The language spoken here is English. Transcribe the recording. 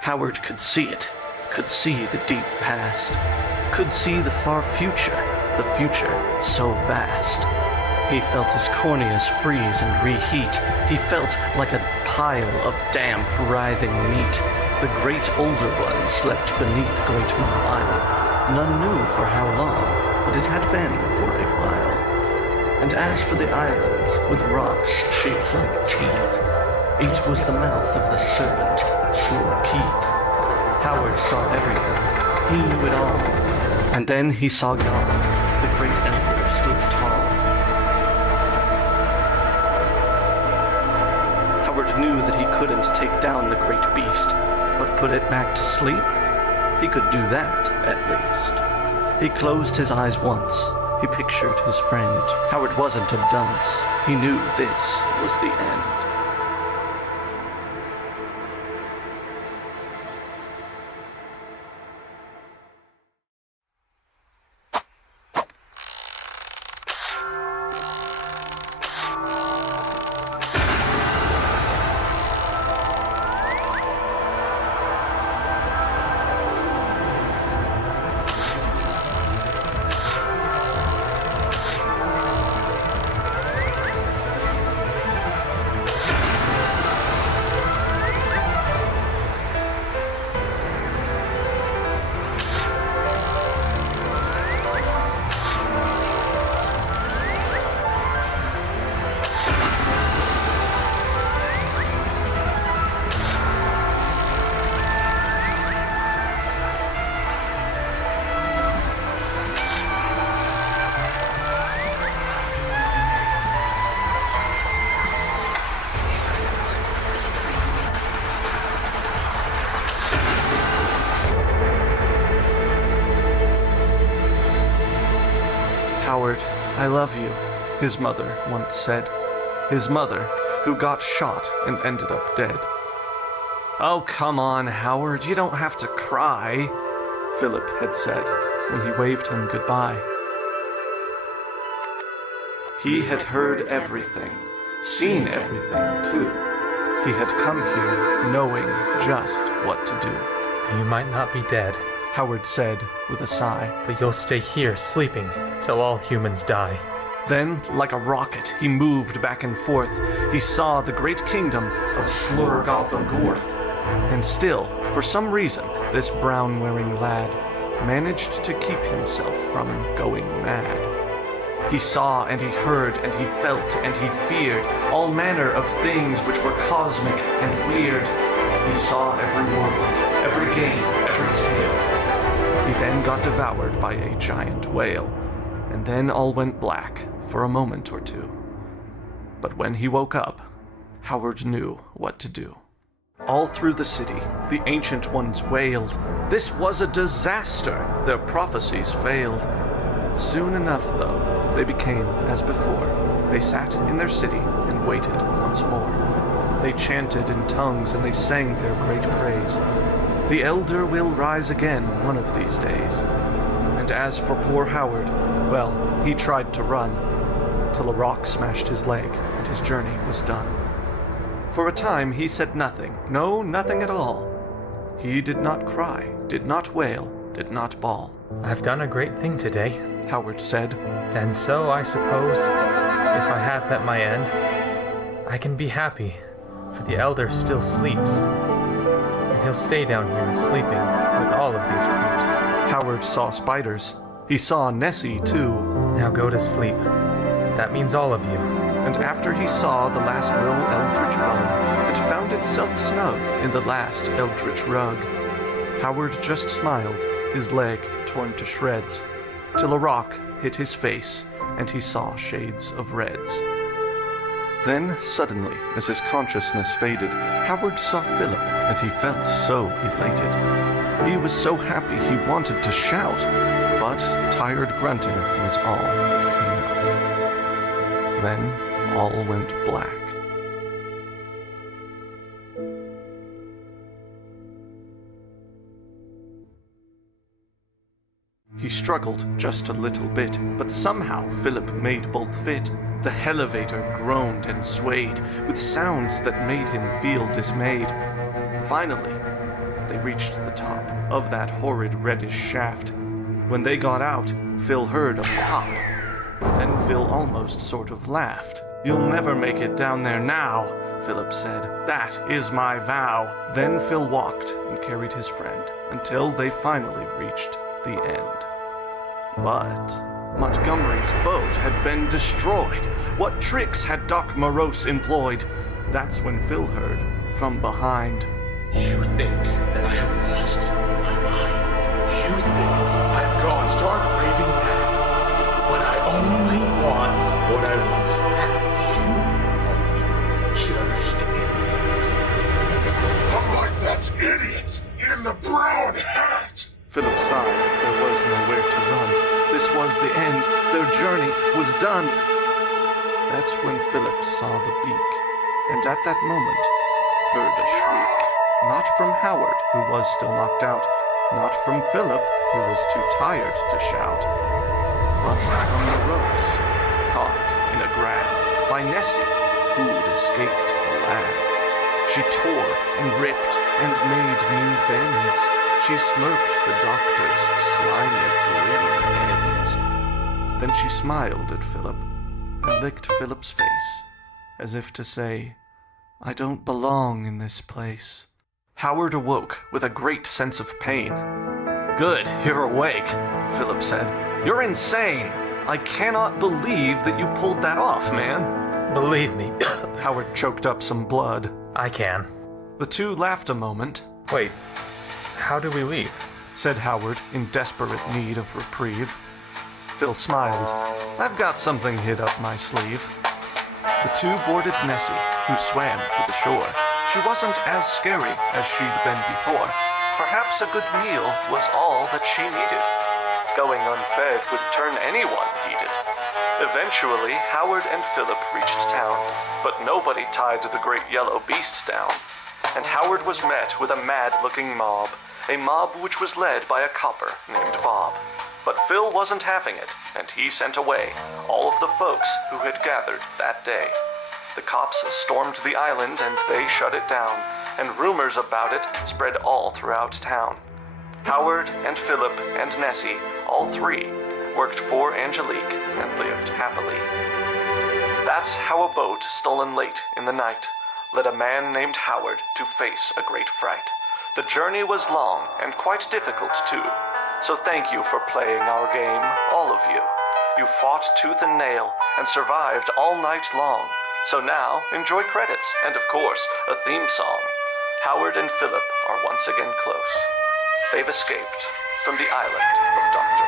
Howard could see it, could see the deep past, could see the far future, the future so vast. He felt his corneas freeze and reheat. He felt like a pile of damp, writhing meat. The great older one slept beneath Great Mile Isle. None knew for how long, but it had been for a while. And as for the island, with rocks shaped like teeth, it was the mouth of the serpent, Sir Keith. Howard saw everything. He knew it all. And then he saw God. The great elder stood tall. Howard knew that he couldn't take down the great beast, but put it back to sleep? He could do that, at least. He closed his eyes once. He pictured his friend. Howard wasn't a dunce. He knew this was the end. Howard, I love you, his mother once said. His mother, who got shot and ended up dead. Oh, come on, Howard, you don't have to cry, Phillip had said when he waved him goodbye. He had heard everything, seen everything, too. He had come here knowing just what to do. You might not be dead, Howard said with a sigh. but you'll stay here sleeping till all humans die. Then, like a rocket, he moved back and forth. He saw the great kingdom of Slurgothogorth. And still, for some reason, this brown-wearing lad managed to keep himself from going mad. He saw and he heard and he felt and he feared all manner of things which were cosmic and weird. He saw every world, every game, every tale. He then got devoured by a giant whale, and then all went black for a moment or two. But when he woke up, Howard knew what to do. All through the city, the Ancient Ones wailed. This was a disaster. Their prophecies failed. Soon enough, though, they became as before. They sat in their city and waited once more. They chanted in tongues and they sang their great praise. The Elder will rise again one of these days. And as for poor Howard, well, he tried to run, till a rock smashed his leg and his journey was done. For a time he said nothing, no, nothing at all. He did not cry, did not wail, did not bawl. I've done a great thing today, Howard said. and so I suppose, if I have met my end, I can be happy, for the Elder still sleeps, and he'll stay down here sleeping with all of these creeps. Howard saw spiders. He saw Nessie, too. Now go to sleep. That means all of you. And after he saw the last little eldritch bug had found itself snug in the last eldritch rug, Howard just smiled, his leg torn to shreds, till a rock hit his face and he saw shades of reds. Then, suddenly, as his consciousness faded, Howard saw Phillip, and he felt so elated. He was so happy he wanted to shout, but tired grunting was all that came out. Then all went black. He struggled just a little bit, but somehow Phillip made both fit. The elevator groaned and swayed, with sounds that made him feel dismayed. Finally, they reached the top of that horrid reddish shaft. When they got out, Phil heard a pop. Then Phil almost sort of laughed. "You'll never make it down there now," Phillip said. "That is my vow." Then Phil walked and carried his friend until they finally reached the end. But Montgomery's boat had been destroyed. What tricks had Doc Morose employed? That's when Phil heard from behind. "You think that I have lost my mind? You think I've gone stark raving mad when I only want what I once had? You only should understand that. I'm like that idiot in the brown hat." Philip sighed. There was nowhere to run. This was the end. Their journey was done. That's when Philip saw the beak, and at that moment heard a shriek. Not from Howard, who was still knocked out. Not from Philip, who was too tired to shout. But from Morose, caught in a grab by Nessie, who'd escaped the lab. She tore and ripped and made new bends. She slurped the doctor's slimy, gritty ends. Then she smiled at Philip and licked Philip's face, as if to say, "I don't belong in this place." Howard awoke with a great sense of pain. "Good, you're awake," Philip said. "You're insane. I cannot believe that you pulled that off, man." Believe me, Howard choked up some blood. I can. The two laughed a moment. Wait, how do we leave? Said Howard, in desperate need of reprieve. Phil smiled. "I've got something hid up my sleeve." The two boarded Nessie, who swam for the shore. She wasn't as scary as she'd been before. Perhaps a good meal was all that she needed. Going unfed would turn anyone heated. Eventually, Howard and Philip reached town, but nobody tied the great yellow beast down. And Howard was met with a mad-looking mob, a mob which was led by a copper named Bob. But Phil wasn't having it, and he sent away all of the folks who had gathered that day. The cops stormed the island and they shut it down, and rumors about it spread all throughout town. Howard and Philip and Nessie, all three, worked for Angelique and lived happily. That's how a boat stolen late in the night led a man named Howard to face a great fright. The journey was long and quite difficult too, so thank you for playing our game, all of you. You fought tooth and nail and survived all night long. So now, enjoy credits, and of course, a theme song. Howard and Philip are once again close. They've escaped from the Island of Doctor